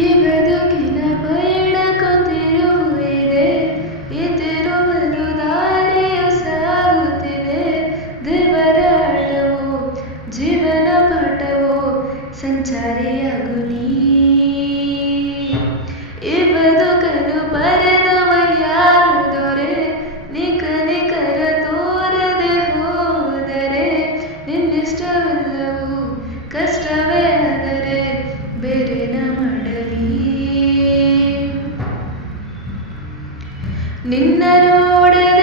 ಈ ಬದುಕಿನ ಪಯಣಕೊತ್ತಿರುವಿದೆ, ಈ ತಿರುವಲು ದಾರಿಯು ಸಾಗುತ್ತಿದೆ. ದೇವರ ಆಟವೋ ಜೀವನ ಪಾಠವೋ ಸಂಚಾರಿಯಾಗು ನೀ. ಈ ಬದುಕನ್ನು ಬರೆದವ ಯಾರು ದೊರೆ, ನಿಖರ ತೋರದೆ ಹೋದರೆ. ನಿನ್ನಿಷ್ಟವೆಲ್ಲವೂ ಕಷ್ಟವೇ ಆದರೆ ಬೇರೇನ ಮಾಡಲಿ. ನಿನ್ನ ನೋಡದೆ